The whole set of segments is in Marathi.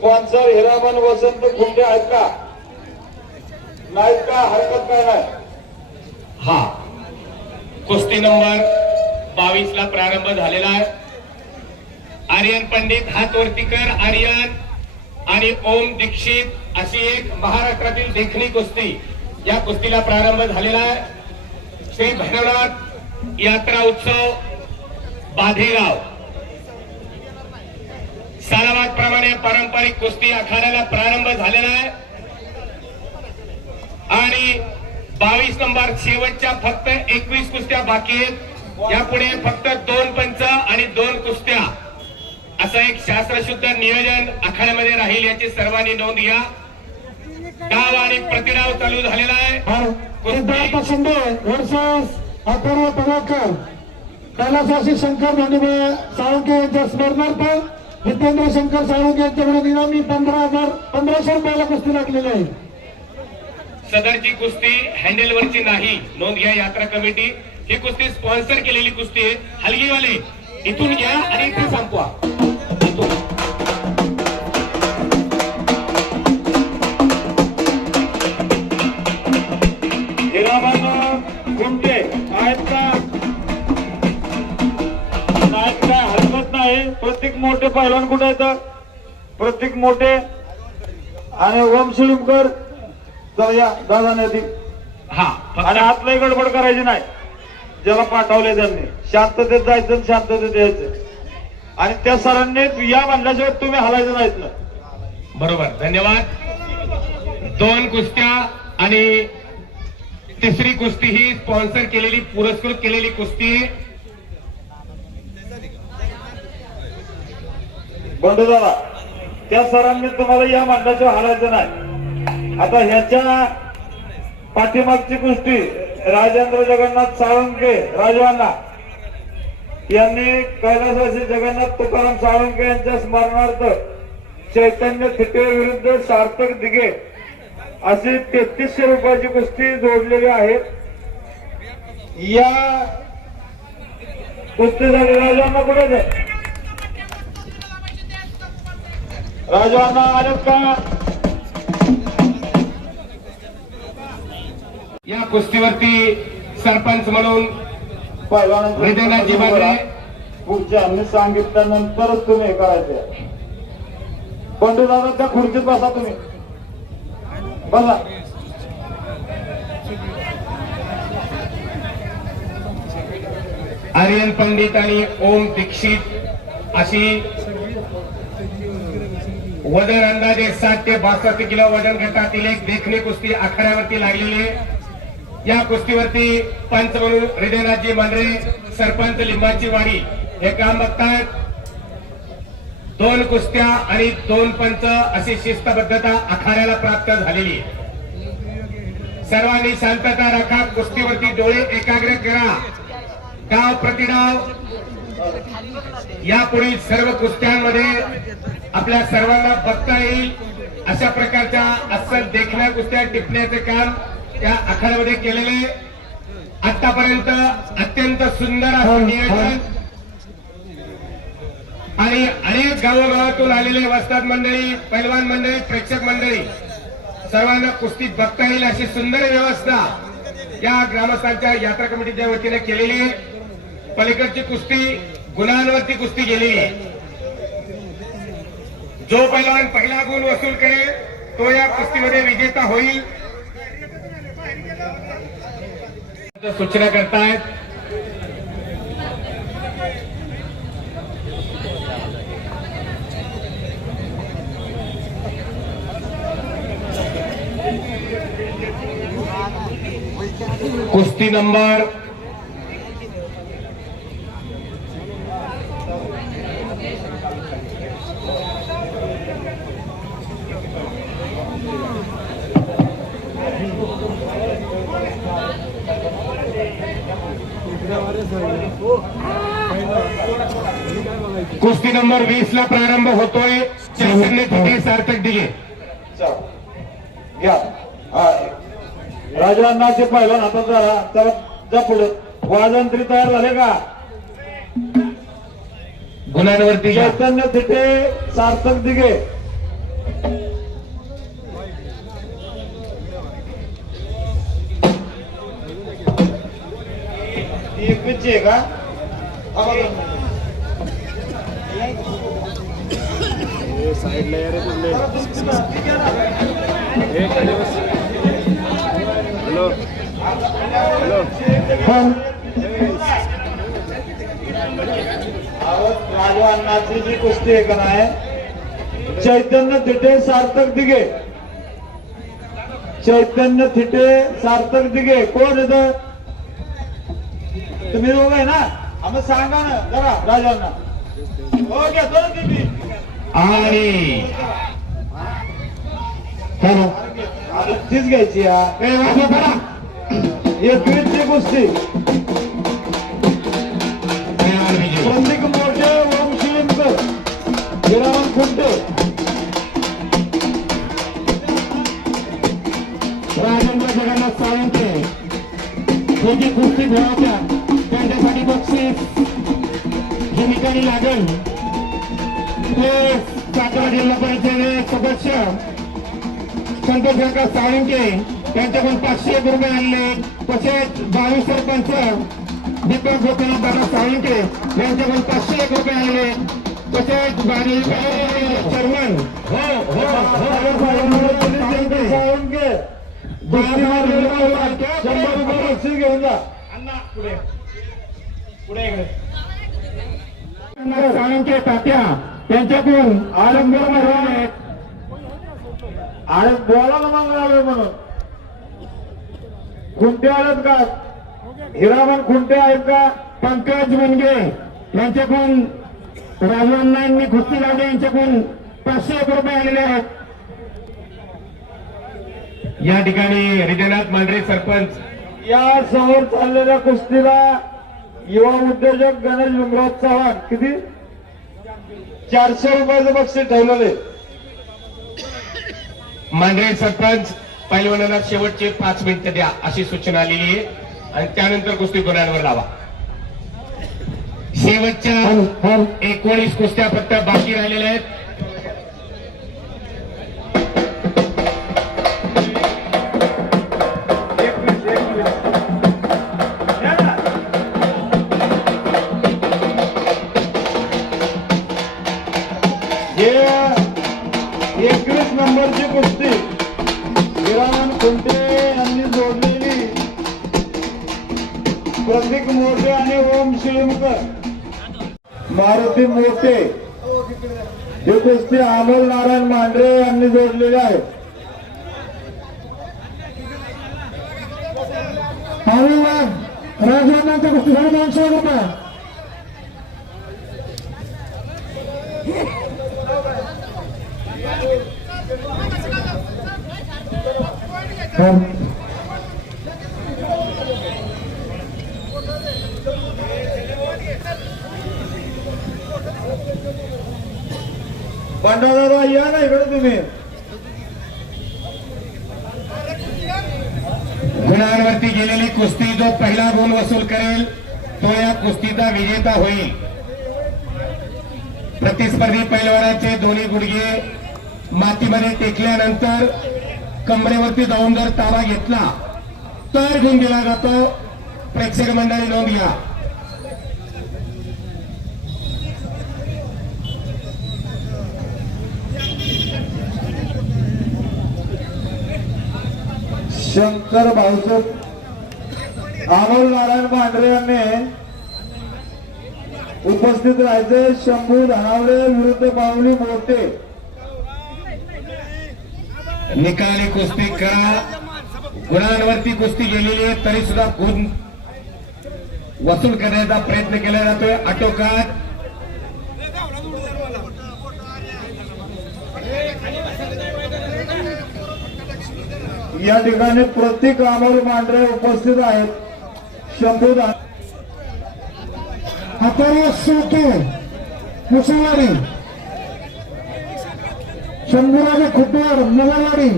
स्पॉन्सर हिरामन वसंत खुंटे आहेत का? नाहीत का? हरकत काय नाही. हा कुस्ती नंबर 22 ला प्रारंभ झालेला आहे. आर्यन पंडित हात वरती कर. आर्यन आणि ओम दीक्षित अशी एक महाराष्ट्रातील देखणी कुस्ती या कुस्तीला प्रारंभ झालेला आहे. श्री भैरवनाथ यात्रा उत्सव बाधेगाव सालाबाद प्रमाणे पारंपरिक कुस्ती आखाड्याला प्रारंभ झालेला आहे आणि 22 नंबर शेवटच्या फक्त 21 कुस्त्या बाकी आहेत. यापुढे फक्त 2 पंच आणि 2 कुस्त्या असं एक शास्त्रशुद्ध नियोजन आखाड्यामध्ये राहील याची सर्वांनी नोंद घ्या. डाव आणि प्रतिडाव चालू झालेला आहे. अथर्व पगाकर कैलासवासी शंकर धोंडीबा साळुंके यांच्या स्मरणार्थ जितेंद्र शंकर साळुंके यांच्याकडून इनामी 1500 रुपयाला कुस्ती लागलेली आहे. सदरची कुस्ती हँडलवरची नाही, नोंद घ्या यात्रा कमिटी. ही कुस्ती स्पॉन्सर केलेली कुस्ती आहे. हलगीवाले इथून घ्या आणि इथे संपवा. हिरामन खुंटे आहेत का? नाहीत का? हरकत नाही. प्रतीक मोठे पहिलवान कुठे येतं? प्रतीक मोठे आणि ओम शिळुमकर जाऊया दादा नदी. हा आणि आतलाही गडबड करायची नाही. ज्याला पाठवले त्यांनी शांततेत जायचं आणि शांततेत यायचं आणि त्या सरांनी या म्हणल्याशिवाय तुम्ही हलायचं नाहीत ना. बरोबर, धन्यवाद. 2 कुस्त्या आणि तिसरी कुस्ती ही स्पॉन्सर केलेली पुरस्कृत केलेली कुस्ती. बंडू दादा त्या सरांनी तुम्हाला या म्हणल्याशिवाय हलायचं नाही. आता ह्याच्या पाठीमागची कुस्ती राजेंद्र जगन्नाथ साळुंके राजवांना यांनी कैलासवासी जगन्नाथ तुकाराम साळुंके यांच्या स्मरणार्थ चैतन्य थिटे विरुद्ध सार्थक दिघे अशी 3300 रुपयाची कुस्ती जोडलेली आहे. या कुस्तीसाठी राजवांना कुठे आहे? राजवांना आलेत का? या कुस्तीवरती सरपंच म्हणून हृदयनाथजी बागडे पुढच्या आम्ही सांगितल्यानंतरच तुम्ही हे करायचे. बंडू दादा त्या खुर्चीत बसा. तुम्ही बसा. आर्यन पंडित आणि ओम दीक्षित अशी वजन अंदाजे 60 ते 62 किलो वजन गटातील एक देखणी कुस्ती आखाड्यावरती लागलेली आहे. या कुस्तीवरती पंच म्हणून हृदयनाथजी मांढरे सरपंच लिंबाची वाडी हे काम बघतायत. 2 कुस्त्या आणि 2 पंच अशी शिस्तबद्धता आखाड्याला प्राप्त झालेली आहे. सर्वांनी शांतता राखा. कुस्तीवरती डोळे एकाग्र करा. डाव प्रतिडाव यापुढील सर्व कुस्त्यांमध्ये आपल्या सर्वांना बघता येईल अशा प्रकारच्या अस्सल देखण्या कुस्त्या टिपण्याचे काम या आखाड्यामध्ये केलेले. आतापर्यंत अत्यंत सुंदर असं नियोजन आणि अनेक गावोगावातून आलेले वस्ताद मंडळी, पैलवान मंडळी, प्रेक्षक मंडळी सर्वांना कुस्ती बघता येईल अशी सुंदर व्यवस्था या ग्रामस्थांच्या यात्रा कमिटीच्या वतीने केलेली आहे. पलीकडची कुस्ती गुणांवरती कुस्ती गेलेली आहे. जो पैलवान पहिला गुण वसूल करेल तो या कुस्तीमध्ये विजेता होईल. सूचना करतायत. कुस्ती नंबर 20 ला प्रारंभ होतोय. चैतन्य थिटे सार्थक दिघे घ्या. राजवांनाचे पहिलवान हातात जरा चला जा पुढे. वाजंत्री तयार झाले का? गुणांवरती चैतन्य थिटे सार्थक दिघे ती एक पिच्ची आहे का? साइडला या रे कुठले हे खाली बस हॅलो राजू अण्णाची जी कुस्ती आहे का नाही, चैतन्य थिटे सार्थक दिघे, चैतन्य थिटे सार्थक दिघे कोण येत? तुम्ही दोघ आहे ना? आम्ही सांगा ना जरा राजांना. हो घेतो ना तुम्ही. आणि आता तीच घ्यायची या एकवीसची कुस्ती. प्रतीक मोठे, ओम शिलिमकर, हिरामन खुंटे. राजेंद्र जगन्नाथ साळुंखे हे जी कुस्ती खेळाच्या त्यांच्यासाठी बक्षीस जे निकाली लागेल ते सातारा जिल्हा परिषदेचे सदस्य संतोष साळुंखे त्यांच्याकडून 501 रुपये आणले. तसेच 22 सरपंच दीपक गोपीनाथ दादा साळुंखे यांच्याकडून 501 रुपये आणले. तसेच चेअरमन साळुंखे 100 रुपये बक्षीस घेऊन जा. साळुंखे तात्या त्यांच्याकडून आरंभ आणि बोला ना मग रावे म्हणून. खुंटे आलेत का? हिरामन खुंटे आहेत का? पंकज मुनगे यांच्याकडून राजवांनी कुस्ती लावले यांच्याकडून 501 रुपये आलेले आहेत. या ठिकाणी हृदयनाथ मांढरे सरपंच या समोर चाललेल्या कुस्तीला युवा उद्योजक गणेश भीमराव चव्हाण किती 400 रुपयाचं बक्षीस ठेवलेले. मांढरे सरपंच पैलवानाला शेवटचे 5 मिनिटं द्या अशी सूचना आलेली आहे आणि त्यानंतर कुस्ती गुणांवर लावा. शेवटच्या 19 कुस्त्या फक्त बाकी राहिलेल्या आहेत. हे 21 नंबरची कुस्ती हिरामन खुंटे यांनी जोडलेली प्रतीक मोठे आणि ओम शिलिमकर, मारुती मोठे ही कुस्ती अमोल नारायण मांढरे यांनी जोडलेली आहे. राजवांच्या कुस्तीसाठी 200 रुपये. दादा या ना इकडे तुम्ही. गुणांवरती गेलेली कुस्ती जो पहिला गुण वसूल करेल तो या कुस्तीचा विजेता होईल. प्रतिस्पर्धी पैलवानाचे दोन्ही गुडघे मातीमध्ये टेकल्यानंतर कमरेवरती जाऊन जर ताबा घेतला तर गुण दिला जातो. प्रेक्षक मंडळी नोंद घ्या. शंकर भाऊसाहेब अमोल नारायण मांढरे यांनी उपस्थित राहायचे. शंभू धनावडे विरुद्ध माऊली मोठे. निकाली कुस्ती करा. गुणांवरती कुस्ती गेलेली आहे तरी सुद्धा गुण वसूल करण्याचा प्रयत्न केला जातोय. आटोकाट या ठिकाणी प्रतीक अमोल मांढरे उपस्थित आहेत. शंभू अथर्व सोके मुसळवाडी, शंभूराजे खुटवाड मुगलवाडी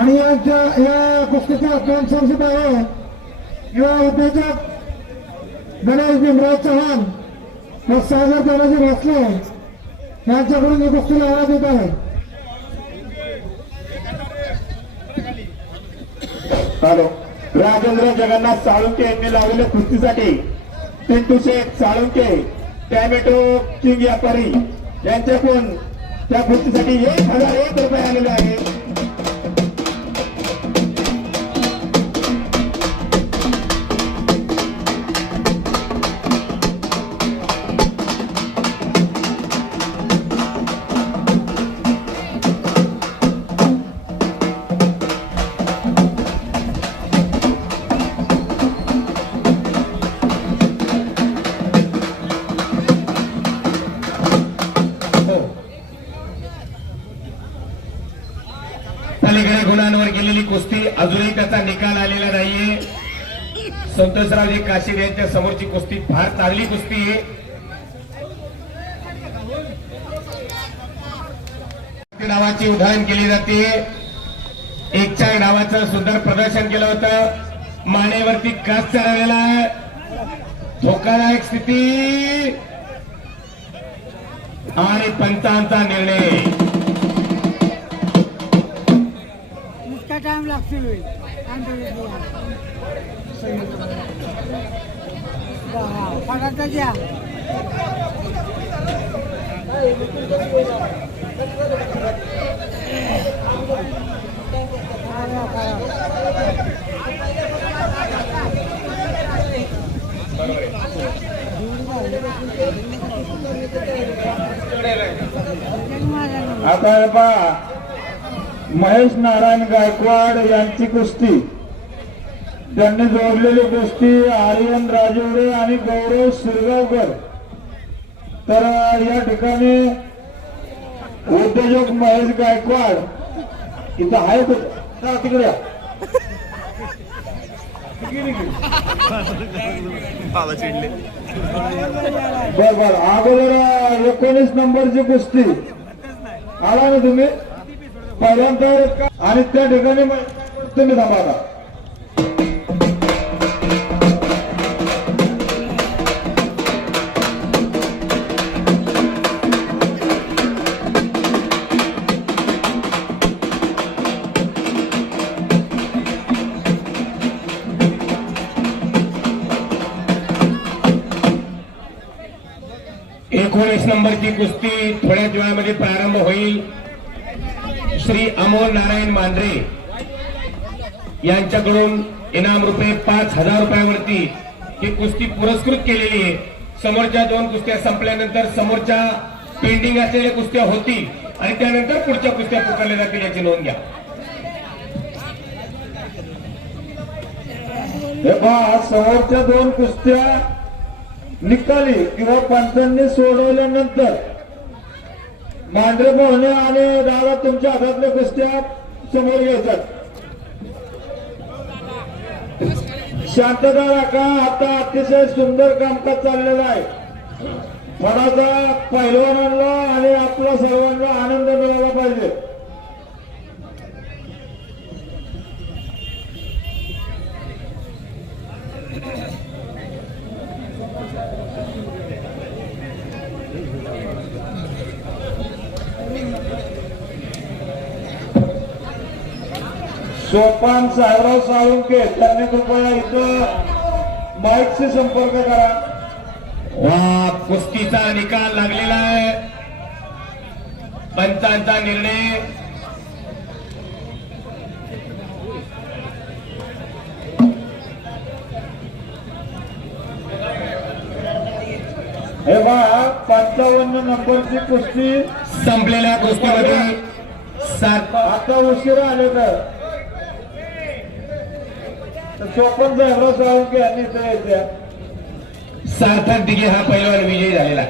आणि या कुस्तीचा स्पॉन्सरशिप आहे युवा उद्योजक गणेश भीमराव चव्हाण व सागर तानाजी भोसले यांच्याकडून ही कुस्ती लावण्यात येत आहे. हॅलो राजेंद्र जगन्नाथ साळुंके यांनी लावलेल्या कुस्तीसाठी पिंटू शेठ साळुंके टॅमॅटो किंग व्यापारी यांच्याकडून त्या कुस्तीसाठी 1001 रुपये आलेले आहेत. पलीकडे गुणांवर गेलेली कुस्ती अजूनही त्याचा निकाल आलेला नाहीये. संतोषरावजी काशीद यांच्या समोरची कुस्ती फार चांगली कुस्ती आहे. नावाची उदाहरण केली जाते. एकच्या नावाचं सुंदर प्रदर्शन केलं होतं. मानेवरती कास चढवलेला आहे. धोकादायक स्थिती आणि पंचांचा निर्णय. इसका टाइम लगती हुई फटाता जा आता हे पहा महेश नारायण गायकवाड यांची कुस्ती त्यांनी जोडलेली कुस्ती आर्यन राजवडे आणि गौरव शिरगावकर. तर या ठिकाणी उद्योजक महेश गायकवाड इथं आहे तिकडे या. बर बर अगोदर 19 नंबरची कुस्ती आला ना तुम्ही पहिल्यांदा आणि त्या ठिकाणी तुम्ही थांबा आता. एकोणीस नंबरची कुस्ती थोड्याच वेळामध्ये प्रारंभ होईल. श्री अमोल नारायण मांढरे यांच्याकडून इनाम रुपये 5,000 रुपयावरती ही कुस्ती पुरस्कृत केलेली आहे. समोरच्या 2 कुस्त्या संपल्यानंतर समोरच्या पेंडिंग असलेल्या कुस्त्या होतील आणि त्यानंतर पुढच्या कुस्त्या पुकारल्या जातील याची नोंद घ्या. हे पहा समोरच्या 2 कुस्त्या निकाली किंवा पंचांनी सोडवल्यानंतर मांढरे पाहुणे आणि दादा तुमच्या हातातल्या कुस्त्या समोर घ्यायच्यात. शांतता राखा. आता अतिशय सुंदर कामकाज चाललेलं आहे. थोडासा पैलवानांना आणि आपल्या सर्वांना आनंद मिळाला पाहिजे. सोपान साहेबराव साळुंके त्यांनी कृपया इथं माईकशी संपर्क करा. कुस्तीचा निकाल लागलेला आहे. पंचांचा निर्णय हे पहा 55 नंबरची कुस्ती संपलेल्या कुस्तीमध्ये आता उशिरा आले तर सोपान साहेबराव साळुंके यांनी इथं यायच्या. सार्थक दिघे हा पैलवान विजयी झालेला.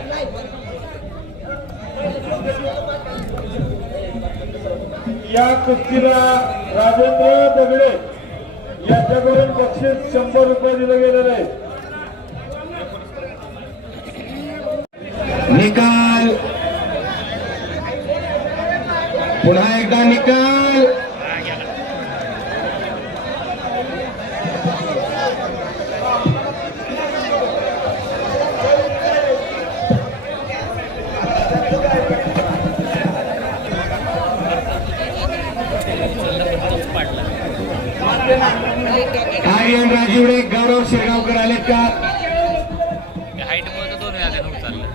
या कुस्तीला राजेंद्र दगडे यांच्याकडून बक्षीस 100 रुपये दिलं गेलेलं आहे. निकाल पुन्हा एकदा निकाल. राजीवडे गौरव शिरगावकर आलेत का? हाईट मध्ये 2 वेळा त्यानं चाललं.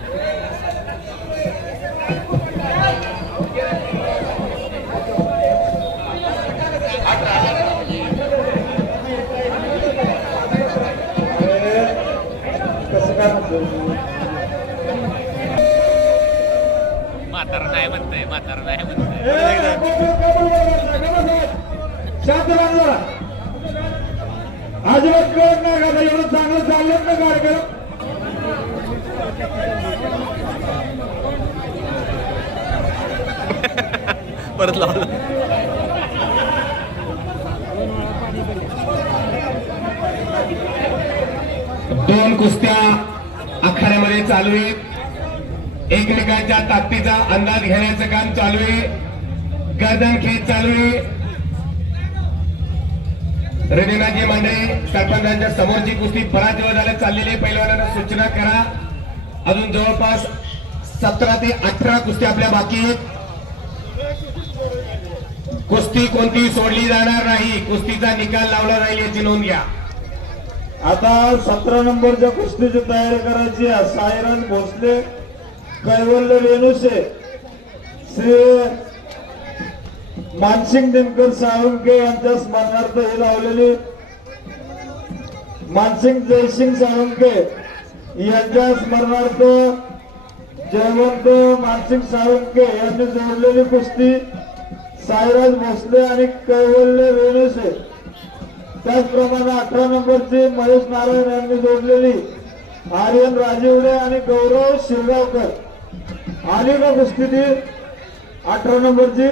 कसं काय म्हणतो म्हातारा नाही म्हणतंय, म्हातारा नाही म्हणतंय. शांत राहा जरा. अजिबात कळत नाही का एवढं चांगलं चाललं ना कार्यक्रम. परत लावलं. दोन कुस्त्या आखाड्यामध्ये चालू आहेत. एकमेकांच्या ताकदीचा अंदाज घेण्याचं काम चालू आहे. गर्दन खेच चालू आहे. हृदयनाथजी मंडळी सरपंचांच्या समोरची कुस्ती बराच वेळ झाला चाललेली आहे. पैलवानांना सूचना करा. अजून जवळपास 17 ते 18 कुस्त्या आपल्या बाकी आहेत. कुस्ती कोणती सोडली जाणार नाही. कुस्तीचा निकाल लावला जाईल याची नोंद घ्या. आता 17 नंबरच्या कुस्तीची तयारी करायची आहे. साईराज भोसले, कैवल्य वेणुसे, श्री मानसिंग दिनकर साळुंके यांच्या स्मरणार्थ हे लावलेली मानसिंग जयसिंग साळुंके यांच्या स्मरणार्थ जयवंत मानसिंग साळुंके यांनी जोडलेली कुस्ती साईराज भोसले आणि कैवल्य वेणुसे. त्याचप्रमाणे 18 नंबरची महेश नारायण यांनी जोडलेली आर्यन राजीवडे आणि गौरव शिरगावकर आली का कुस्ती ती 18 नंबरची.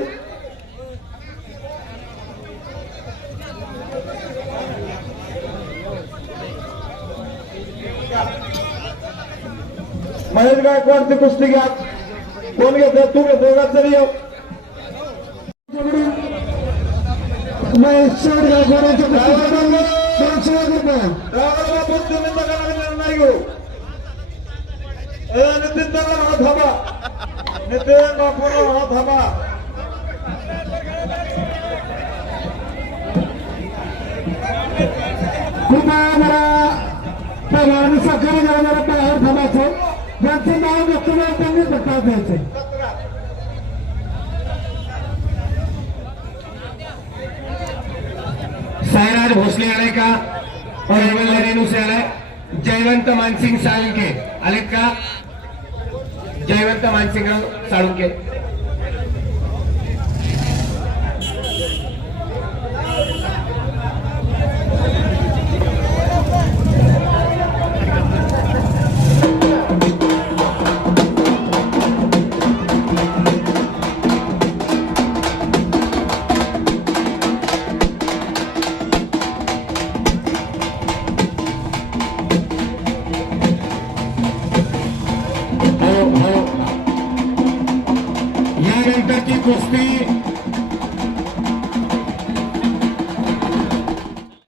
महेश गायकवाडची कुस्ती घ्या. कोण घेते? तू घेतो का? तरी येऊ. महेश गायकवाडांच्या कुस्तीसाठी 200 रुपये. नाही घेऊ. नितीन दादा म्हणा थांबा. नितीन बापूला म्हणा थांबा. कृपया मला पहिल्यांदा सहकार्य करणारा बाहेर थांबायचं. ज्यांचं नाव घेतलं नाही त्यांनी धक्का द्यायचं. साईराज भोसले आलाय का? कैवल्य रेणुसे आलाय. जयवंत मानसिंग साळुंके आलेत का? जयवंत मानसिंगराव साळुंके. यानंतरची कुस्ती